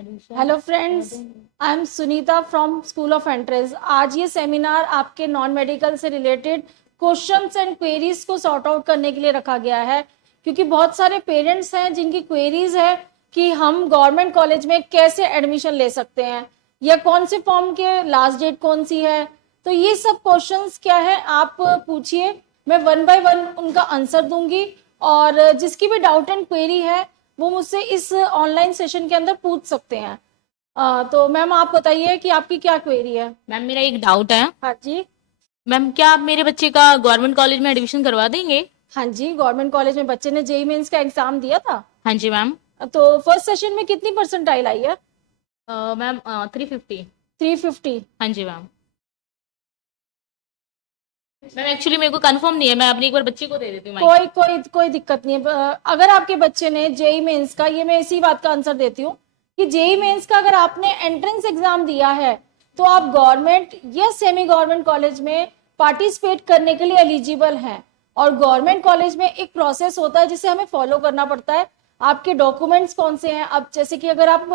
Hello friends, I am Sunita from school of entrance. आज ये seminar आपके नॉन मेडिकल से रिलेटेड क्वेश्चंस एंड क्वेरीज को सॉर्ट आउट करने के लिए रखा गया है, क्योंकि बहुत सारे पेरेंट्स हैं जिनकी क्वेरीज है कि हम गवर्नमेंट कॉलेज में कैसे एडमिशन ले सकते हैं या कौन से फॉर्म के लास्ट डेट कौन सी है। तो ये सब क्वेश्चंस क्या है, आप पूछिए, मैं वन बाय वन उनका आंसर दूंगी। और जिसकी भी डाउट एंड क्वेरी है वो मुझसे इस ऑनलाइन सेशन के अंदर पूछ सकते हैं। तो मैम आप बताइए कि आपकी क्या क्वेरी है। मैम मेरा एक डाउट है। हाँ जी। मैम क्या आप मेरे बच्चे का गवर्नमेंट कॉलेज में एडमिशन करवा देंगे? हाँ जी, गवर्नमेंट कॉलेज में बच्चे ने जेई मेंस का एग्जाम दिया था। हाँ जी मैम। तो फर्स्ट सेशन में कितनी परसेंटाइल आई है? मैम 350। 350। हाँ जी मैम। मैम एक्चुअली मेरे को कंफर्म नहीं है, मैं अपनी एक बार बच्ची को दे देती हूँ कोई कोई कोई दिक्कत नहीं है। अगर आपके बच्चे ने जेई मेंस का, ये मैं इसी बात का आंसर देती हूँ कि जेई मेंस का अगर आपने एंट्रेंस एग्जाम दिया है तो आप गवर्नमेंट या सेमी गवर्नमेंट कॉलेज में पार्टिसिपेट करने के लिए एलिजिबल हैं। और गवर्नमेंट कॉलेज में एक प्रोसेस होता है जिसे हमें फॉलो करना पड़ता है। आपके डॉक्यूमेंट्स कौन से हैं? अब जैसे कि अगर आप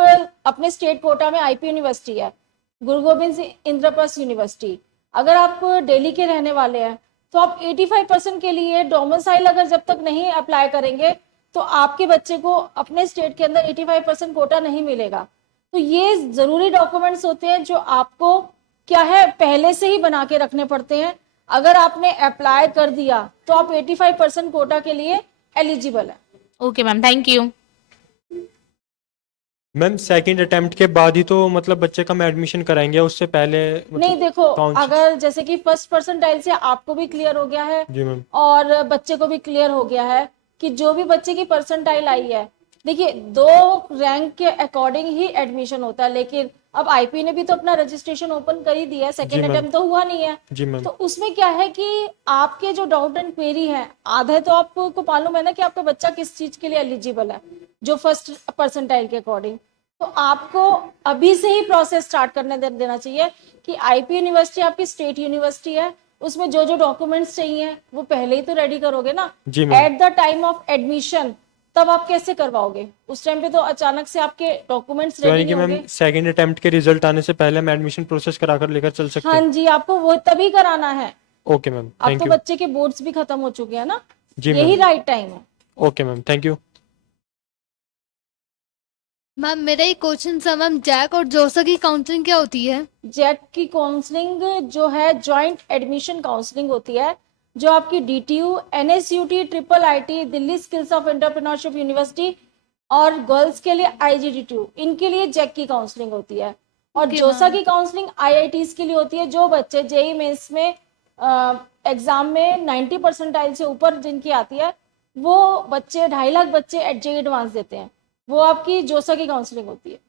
अपने स्टेट कोटा में आईपी यूनिवर्सिटी है, गुरु गोविंद सिंह इंद्रप्रस्थ यूनिवर्सिटी, अगर आप दिल्ली के रहने वाले हैं तो आप 85% के लिए डोमिसाइल अगर जब तक नहीं अप्लाई करेंगे तो आपके बच्चे को अपने स्टेट के अंदर 85% कोटा नहीं मिलेगा। तो ये जरूरी डॉक्यूमेंट्स होते हैं जो आपको क्या है पहले से ही बना के रखने पड़ते हैं। अगर आपने अप्लाई कर दिया तो आप 85% कोटा के लिए एलिजिबल है। Okay ma'am, thank you. Ma'am second attempt के बाद ही तो मतलब बच्चे का हम एडमिशन कराएंगे, उससे पहले नहीं, देखो, कौन सी? अगर जैसे कि फर्स्ट परसेंटाइल से आपको भी क्लियर हो गया है जी मैम। और बच्चे को भी क्लियर हो गया है कि जो भी बच्चे की परसेंटाइल आई है, देखिए 2 रैंक के अकॉर्डिंग ही एडमिशन होता है। लेकिन अब आईपी ने भी तो अपना रजिस्ट्रेशन ओपन कर ही दिया है, जी सेकेंड मैम। अटेम्प्ट तो हुआ नहीं है। जी मैम। तो उसमें क्या है कि आपके जो डाउट एंड क्वेरी है, आधा तो आपको मालूम है ना कि आपका बच्चा किस चीज के लिए एलिजिबल है, जो फर्स्ट परसेंटाइल के अकॉर्डिंग। तो आपको अभी से ही प्रोसेस स्टार्ट करने देना चाहिए कि आईपी यूनिवर्सिटी आपकी स्टेट यूनिवर्सिटी है, उसमें जो जो डॉक्यूमेंट्स चाहिए वो पहले ही तो रेडी करोगे ना। जी ma'am. At the time of admission तब आप कैसे करवाओगे? उस टाइम पे तो अचानक से आपके डॉक्यूमेंट्स तो रेडी यानी नहीं कि मैम होंगे। सेकंड अटेम्प्ट के रिजल्ट आने से पहले हम एडमिशन प्रोसेस कराकर लेकर चल सकते हाँ हैं? जी, आपको वो तभी कराना है। ओके मैम, अब थैंक तो यू। बच्चे के बोर्ड्स भी खत्म हो चुके हैं ना, जी यही मैम। राइट टाइम है। Okay ma'am, thank you. Ma'am मेरा एक क्वेश्चन था मैम, जैक और जोसा की काउंसलिंग क्या होती है? जेट की काउंसलिंग जो है जॉइंट एडमिशन काउंसलिंग होती है, जो आपकी DTU, NSUT, triple IT, Delhi skills of entrepreneurship university और गर्ल्स के लिए आईजीडीटीयू, इनके लिए जेक की काउंसलिंग होती है। और ओके जोसा मैम। की काउंसलिंग आईआईटीज के लिए होती है, जो बच्चे जेई मेंस में एग्जाम में 90 परसेंटाइल से ऊपर जिनकी आती है, वो बच्चे 2.5 लाख बच्चे एट जेई एडवांस देते हैं, वो आपकी जोसा की काउंसलिंग होती है।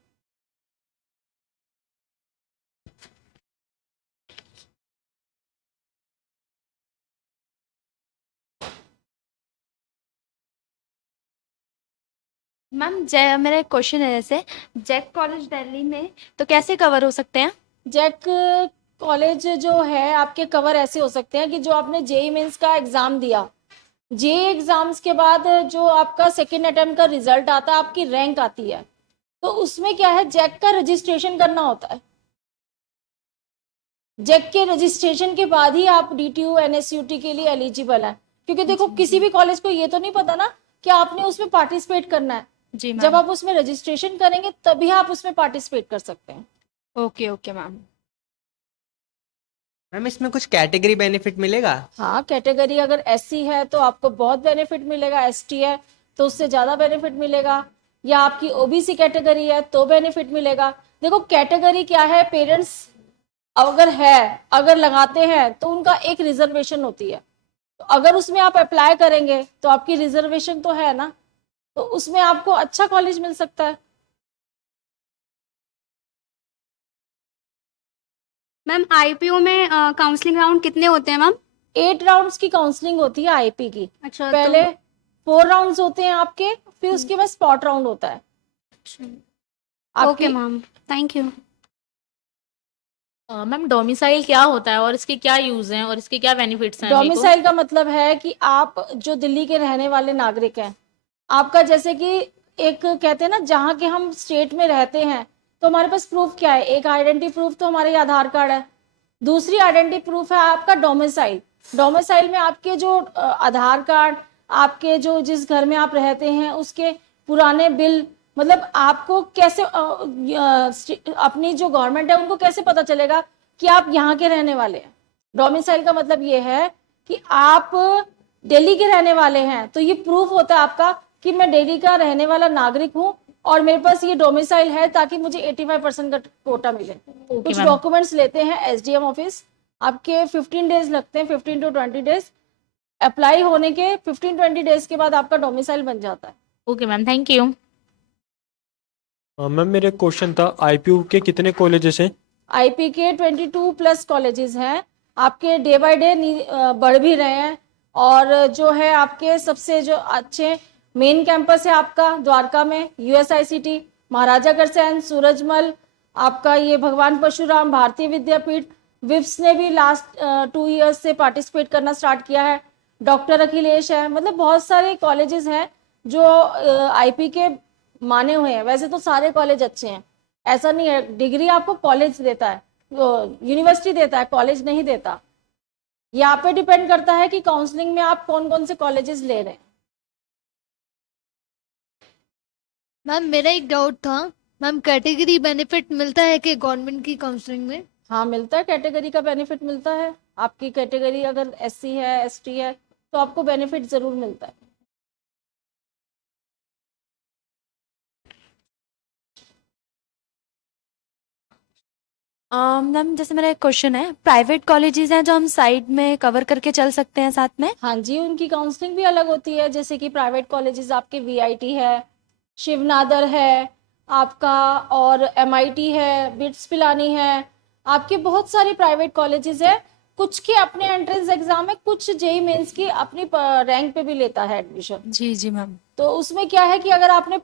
मैम जय, मेरा एक क्वेश्चन है, जैसे जैक कॉलेज दिल्ली में तो कैसे कवर हो सकते हैं? जेक कॉलेज जो है आपके कवर ऐसे हो सकते हैं कि जो आपने जेई मेंस का एग्जाम दिया, जेई एग्जाम्स के बाद जो आपका सेकेंड अटेम्प्ट का रिजल्ट आता है, आपकी रैंक आती है, तो उसमें क्या है, जेक का रजिस्ट्रेशन करना होता है। जेक के रजिस्ट्रेशन के बाद ही आप डीटीयू एनएसयूटी के लिए एलिजिबल है। क्योंकि देखो, किसी भी कॉलेज को ये तो नहीं पता ना कि आपने उसमें पार्टिसिपेट करना है। जी जब मैम। आप उसमें रजिस्ट्रेशन करेंगे तभी आप उसमें पार्टिसिपेट कर सकते हैं। Okay okay ma'am. मैम इसमें कुछ कैटेगरी बेनिफिट मिलेगा? हाँ, कैटेगरी अगर एससी है तो आपको बहुत बेनिफिट मिलेगा, एसटी है तो उससे ज्यादा बेनिफिट मिलेगा, या आपकी ओबीसी कैटेगरी है तो बेनिफिट मिलेगा। देखो, कैटेगरी क्या है, पेरेंट्स अगर लगाते हैं तो उनका एक रिजर्वेशन होती है, तो अगर उसमें आप अप्लाई करेंगे तो आपकी रिजर्वेशन तो है ना, तो उसमें आपको अच्छा कॉलेज मिल सकता है। मैम आईपीओ में काउंसलिंग राउंड कितने होते हैं मैम? 8 राउंड्स की काउंसलिंग होती है आईपी की। अच्छा, पहले तो 4 राउंड्स होते हैं आपके, फिर उसके बाद स्पॉट राउंड होता है ओके आपकी। Ma'am, thank you. Ma'am domicile क्या होता है और इसके क्या यूज हैं और इसके क्या बेनिफिट्स हैं मेरे को? डोमिसाइल का मतलब है कि आप जो दिल्ली के रहने वाले नागरिक हैं, आपका जैसे कि एक कहते हैं ना, जहाँ के हम स्टेट में रहते हैं तो हमारे पास प्रूफ क्या है, एक आइडेंटिटी प्रूफ तो हमारे आधार कार्ड है, दूसरी आइडेंटिटी प्रूफ है आपका डोमिसाइल। डोमिसाइल में आपके जो आधार कार्ड, आपके जो जिस घर में आप रहते हैं उसके पुराने बिल, मतलब आपको कैसे अपनी जो गवर्नमेंट है उनको कैसे पता चलेगा कि आप यहाँ के रहने वाले हैं। डोमिसाइल का मतलब ये है कि आप दिल्ली के रहने वाले हैं, तो ये प्रूफ होता है आपका कि मैं दिल्ली का रहने वाला नागरिक हूँ और मेरे पास ये डोमिसाइल है, ताकि मुझे 85% का कोटा मिले। कुछ मैम। डॉक्यूमेंट्स लेते हैं एसडीएम ऑफिस, आपके 15 डेज लगते हैं, 15 to 20 डेज। अप्लाई होने के 15-20 डेज के बाद आपका डोमिसाइल बन जाता है। Okay ma'am, thank you. Ma'am मेरे क्वेश्चन था, आईपीयू के कितने कॉलेजेस हैं? आईपी के 22+ कॉलेजेस हैं, आपके डे बाय डे बढ़ भी रहे हैं। और जो है आपके सबसे जो अच्छे मेन कैंपस है आपका द्वारका में यूएसआईसीटी, महाराजा अग्रसेन, सूरजमल, आपका ये भगवान परशुराम, भारतीय विद्यापीठ, विप्स ने भी लास्ट 2 ईयर्स से पार्टिसिपेट करना स्टार्ट किया है, डॉक्टर अखिलेश है, मतलब बहुत सारे कॉलेजेस हैं जो आईपी के माने हुए हैं। वैसे तो सारे कॉलेज अच्छे हैं, ऐसा नहीं है, डिग्री आपको कॉलेज देता है, यूनिवर्सिटी देता है, कॉलेज नहीं देता। ये आप पे डिपेंड करता है कि काउंसलिंग में आप कौन कौन से कॉलेजेस ले रहे हैं। मैम मेरा एक डाउट था, मैम कैटेगरी बेनिफिट मिलता है कि गवर्नमेंट की काउंसलिंग में? हाँ मिलता है, कैटेगरी का बेनिफिट मिलता है। आपकी कैटेगरी अगर एससी है, एसटी है, तो आपको बेनिफिट जरूर मिलता है। मैम जैसे मेरा एक क्वेश्चन है, प्राइवेट कॉलेजेस हैं जो हम साइड में कवर करके चल सकते हैं साथ में? हाँ जी, उनकी काउंसलिंग भी अलग होती है। जैसे कि प्राइवेट कॉलेजेस आपके वीआईटी है, शिवनादर है आपका, और एमआईटी है, बिट्स पिलानी है, आपके बहुत सारे प्राइवेट कॉलेजेस है। कुछ के अपने एंट्रेंस एग्जाम है, कुछ जेई मेंस की अपनी रैंक पे भी लेता है एडमिशन। जी जी मैम। तो उसमें क्या है कि अगर आपने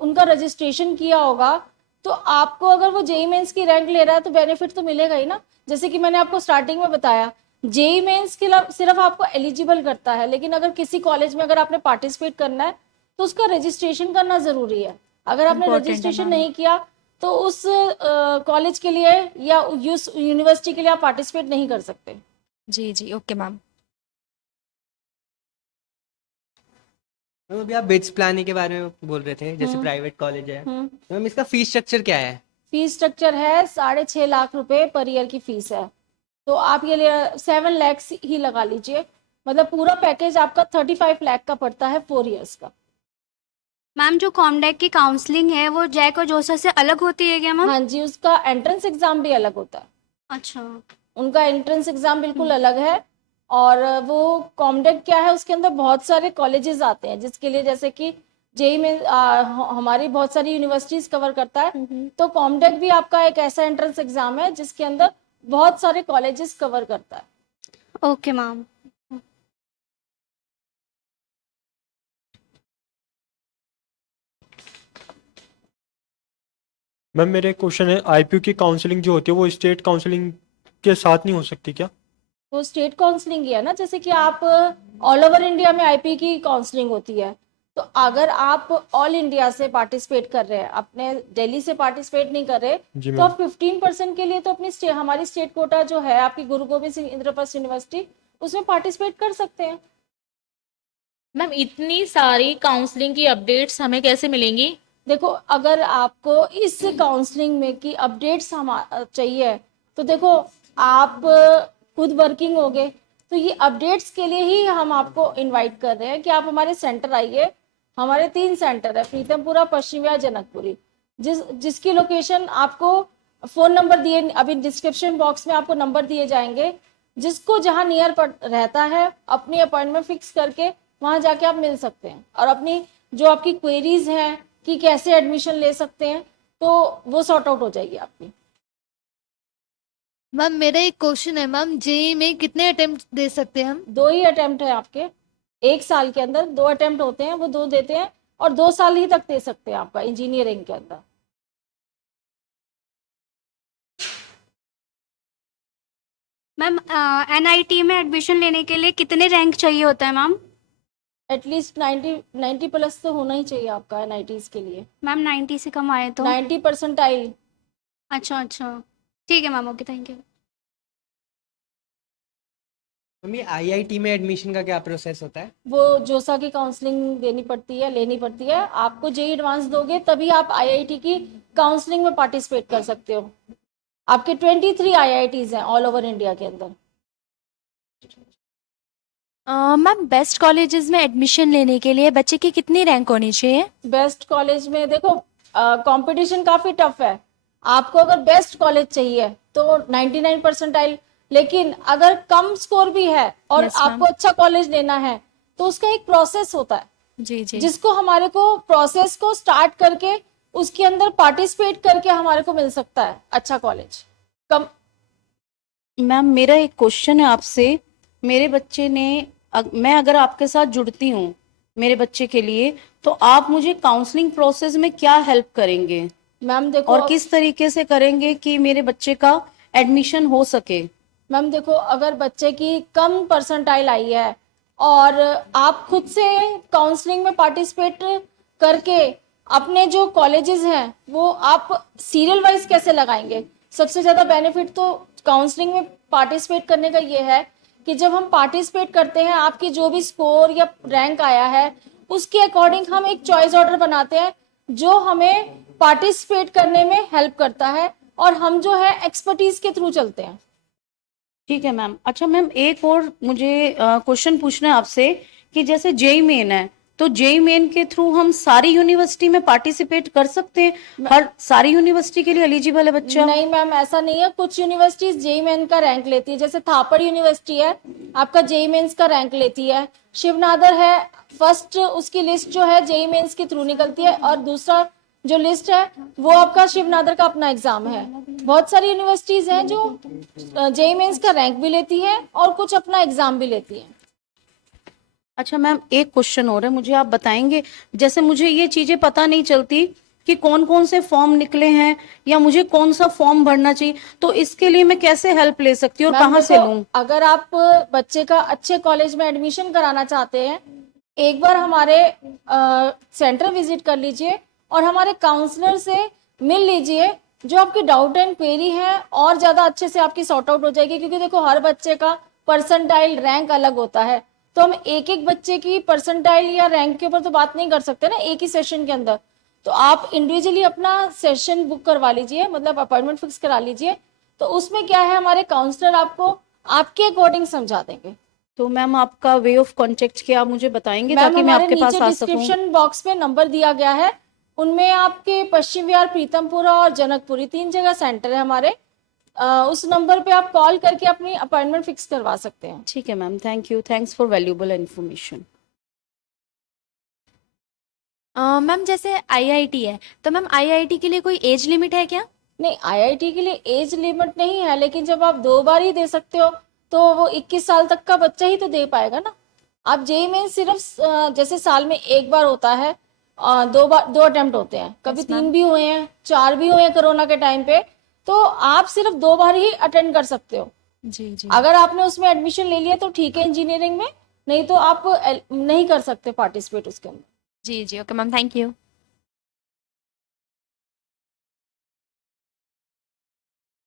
उनका रजिस्ट्रेशन किया होगा तो आपको, अगर वो जेई मेंस की रैंक ले रहा है तो बेनिफिट तो मिलेगा ही ना। जैसे कि मैंने आपको स्टार्टिंग में बताया, जेई मेंस के लिए सिर्फ आपको एलिजिबल करता है, लेकिन अगर किसी कॉलेज में अगर आपने पार्टिसिपेट करना है तो उसका रजिस्ट्रेशन करना जरूरी है। अगर आपने Important है, रजिस्ट्रेशन मैम। नहीं किया तो उस कॉलेज के लिए या उस यूनिवर्सिटी के लिए आप पार्टिसिपेट नहीं कर सकते। जी जी ओके मैम। मैम अभी आप बिट्स प्लानिंग के बारे में बोल रहे थे, जैसे हम्म। प्राइवेट कॉलेज है, हम्म। मैम इसका फीस स्ट्रक्चर क्या है? फीस स्ट्रक्चर है 6.5 लाख रुपए पर ईयर की फीस है। तो आप ये 7 लाख ही लगा लीजिए, मतलब पूरा पैकेज आपका 35 लाख का पड़ता है 4 ईयर्स का। मैम जो कॉमडेक की काउंसलिंग है वो जैक और जोसा से अलग होती है क्या मैम? हाँ जी, उसका एंट्रेंस एग्जाम भी अलग होता है। अच्छा। उनका एंट्रेंस एग्जाम बिल्कुल अलग है। और वो कॉमडेक क्या है, उसके अंदर बहुत सारे कॉलेजेस आते हैं, जिसके लिए जैसे कि जेई में हमारी बहुत सारी यूनिवर्सिटीज कवर करता है। तो कॉमडेक भी आपका एक ऐसा एंट्रेंस एग्जाम है जिसके अंदर बहुत सारे कॉलेजेस कवर करता है। Okay ma'am. मैम मेरे क्वेश्चन है, आईपीयू की काउंसलिंग जो होती है वो स्टेट काउंसलिंग के साथ नहीं हो सकती क्या? वो स्टेट काउंसलिंग ही है ना, जैसे कि आप ऑल ओवर इंडिया में आईपी की काउंसलिंग होती है। तो अगर आप ऑल इंडिया से पार्टिसिपेट कर रहे हैं, अपने दिल्ली से पार्टिसिपेट नहीं कर रहे, जी तो मैम। आप 15% के लिए तो अपनी हमारी स्टेट कोटा जो है आपकी गुरु गोविंद सिंह इंद्रप्रस्थ यूनिवर्सिटी, उसमें पार्टिसिपेट कर सकते हैं। मैम इतनी सारी काउंसलिंग की अपडेट्स हमें कैसे मिलेंगी? देखो, अगर आपको इस काउंसलिंग में की अपडेट्स हम चाहिए, तो देखो आप खुद वर्किंग होगे, तो ये अपडेट्स के लिए ही हम आपको इनवाइट कर रहे हैं कि आप हमारे सेंटर आइए। हमारे 3 सेंटर है, प्रीतमपुरा, पश्चिम या जनकपुरी। जिसकी लोकेशन आपको फोन नंबर दिए, अभी डिस्क्रिप्शन बॉक्स में आपको नंबर दिए जाएंगे। जिसको जहाँ नियर रहता है, अपनी अपॉइंटमेंट फिक्स करके वहां जाके आप मिल सकते हैं, और अपनी जो आपकी क्वेरीज हैं कि कैसे एडमिशन ले सकते हैं, तो वो सॉर्ट आउट हो जाएगी आपकी। मैम मेरा एक क्वेश्चन है, मैम जेई में कितने अटेम्प्ट दे सकते हैं हम? 2 ही अटेम्प्ट है आपके, 1 साल के अंदर 2 अटेम्प्ट होते हैं, वो 2 देते हैं, और 2 साल ही तक दे सकते हैं आपका इंजीनियरिंग के अंदर। मैम एनआईटी में एडमिशन लेने के लिए कितने रैंक चाहिए होता है मैम? एटलीस्ट 90 प्लस तो होना ही चाहिए आपका NITs के लिए। मैम 90 से कम आए तो? 90%। अच्छा अच्छा, ठीक है ma'am, okay, thank you. Mummy IIT में एडमिशन का क्या प्रोसेस होता है? वो जोसा की काउंसलिंग देनी पड़ती है, लेनी पड़ती है आपको। जेई एडवांस दोगे तभी आप IIT की काउंसलिंग में पार्टिसिपेट कर सकते हो। आपके 23 IITs हैं ऑल ओवर इंडिया के अंदर। मैम बेस्ट कॉलेजेस में एडमिशन लेने के लिए बच्चे की कितनी रैंक होनी चाहिए? बेस्ट कॉलेज में देखो कंपटीशन काफी टफ है। आपको अगर बेस्ट कॉलेज चाहिए तो 99 परसेंटाइल, लेकिन अगर कम स्कोर भी है और Yes, ma'am. आपको अच्छा कॉलेज लेना है तो उसका एक प्रोसेस होता है, जी जी। जिसको हमारे को प्रोसेस को स्टार्ट करके उसके अंदर पार्टिसिपेट करके हमारे को मिल सकता है अच्छा कॉलेज। कम मैम मेरा एक क्वेश्चन है आपसे। मेरे बच्चे ने मैं अगर आपके साथ जुड़ती हूँ मेरे बच्चे के लिए, तो आप मुझे काउंसलिंग प्रोसेस में क्या हेल्प करेंगे मैम देखो, और किस तरीके से करेंगे कि मेरे बच्चे का एडमिशन हो सके? मैम देखो, अगर बच्चे की कम परसेंटाइल आई है और आप खुद से काउंसलिंग में पार्टिसिपेट करके अपने जो कॉलेजेस हैं वो आप सीरियल वाइज कैसे लगाएंगे? सबसे ज्यादा बेनिफिट तो काउंसलिंग में पार्टिसिपेट करने का ये है कि जब हम पार्टिसिपेट करते हैं, आपकी जो भी स्कोर या रैंक आया है उसके अकॉर्डिंग हम एक चॉइस ऑर्डर बनाते हैं जो हमें पार्टिसिपेट करने में हेल्प करता है, और हम जो है एक्सपर्टीज के थ्रू चलते हैं। ठीक है मैम। अच्छा मैम, एक और मुझे क्वेश्चन पूछना है आपसे कि जैसे जेई मेन है, तो जेई मेन के थ्रू हम सारी यूनिवर्सिटी में पार्टिसिपेट कर सकते हैं? हर सारी यूनिवर्सिटी के लिए एलिजिबल है बच्चा? नहीं मैम, ऐसा नहीं है। कुछ यूनिवर्सिटीज जेई मेन का रैंक लेती है, जैसे थापड़ यूनिवर्सिटी है आपका जेई मेंस का रैंक लेती है। शिवनादर है फर्स्ट, उसकी लिस्ट जो है जेई मेंस के थ्रू निकलती है, और दूसरा जो लिस्ट है वो आपका शिवनादर का अपना एग्जाम है। बहुत सारी यूनिवर्सिटीज हैं जो जेई मेंस का रैंक भी लेती है और कुछ अपना एग्जाम भी लेती है। अच्छा मैम, एक क्वेश्चन और है, मुझे आप बताएंगे, जैसे मुझे ये चीजें पता नहीं चलती कि कौन कौन से फॉर्म निकले हैं या मुझे कौन सा फॉर्म भरना चाहिए, तो इसके लिए मैं कैसे हेल्प ले सकती हूँ और मैम कहाँ से देखो, लूँ? अगर आप बच्चे का अच्छे कॉलेज में एडमिशन कराना चाहते हैं, एक बार हमारे सेंटर विजिट कर लीजिए और हमारे काउंसलर से मिल लीजिए। जो आपकी डाउट एंड क्वेरी है और ज्यादा अच्छे से आपकी सॉर्ट आउट हो जाएगी, क्योंकि देखो हर बच्चे का परसेंटाइल रैंक अलग होता है, तो हम एक एक बच्चे की परसेंटाइल या रैंक के ऊपर तो बात नहीं कर सकते ना एक ही सेशन के अंदर। तो आप इंडिविजुअली अपना सेशन बुक करवा लीजिए, मतलब अपॉइंटमेंट फिक्स करा लीजिए। तो उसमें क्या है, हमारे काउंसलर आपको आपके अकॉर्डिंग समझा देंगे। तो मैम आपका वे ऑफ कांटेक्ट क्या आप मुझे बताएंगे मैम ताकि मैं हमारे आपके पास नीचे आ सकूं? डिस्क्रिप्शन बॉक्स में नंबर दिया गया है, उनमें आपके पश्चिम विहार, प्रीतमपुरा और जनकपुरी 3 जगह सेंटर है हमारे। उस नंबर पे आप कॉल करके अपनी अपॉइंटमेंट फिक्स करवा सकते हैं। ठीक है ma'am, thank you, thanks for valuable information. Ma'am जैसे आईआईटी है, तो मैम आईआईटी के लिए कोई एज लिमिट है क्या? नहीं, IIT के लिए एज लिमिट नहीं है, लेकिन जब आप 2 बार ही दे सकते हो तो वो 21 साल तक का बच्चा ही तो दे पाएगा ना। आप जेई मेन सिर्फ जैसे साल में एक बार होता है, 2 अटेम्प्ट होते हैं, कभी 3 भी हुए हैं, 4 भी हुए हैं कोरोना के टाइम पे, तो आप सिर्फ 2 बार ही अटेंड कर सकते हो। जी जी। अगर आपने उसमें एडमिशन ले लिया तो ठीक है इंजीनियरिंग में, नहीं तो आप नहीं कर सकते पार्टिसिपेट उसके अंदर। जी जी, ओके मैम, थैंक यू।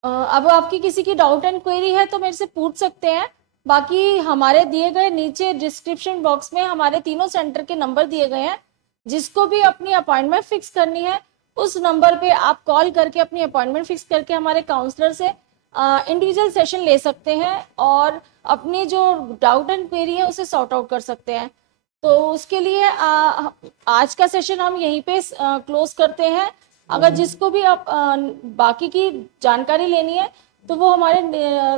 अब आपकी किसी की डाउट एंड क्वेरी है तो मेरे से पूछ सकते हैं। बाकी हमारे दिए गए नीचे डिस्क्रिप्शन बॉक्स में हमारे तीनों सेंटर के नंबर दिए गए हैं, जिसको भी अपनी अपॉइंटमेंट फिक्स करनी है उस नंबर पे आप कॉल करके अपनी अपॉइंटमेंट फिक्स करके हमारे काउंसलर से इंडिविजुअल सेशन ले सकते हैं और अपनी जो डाउट एंड क्वेरी है उसे सॉर्ट आउट कर सकते हैं। तो उसके लिए आज का सेशन हम यहीं पे क्लोज करते हैं। अगर जिसको भी आप बाकी की जानकारी लेनी है तो वो हमारे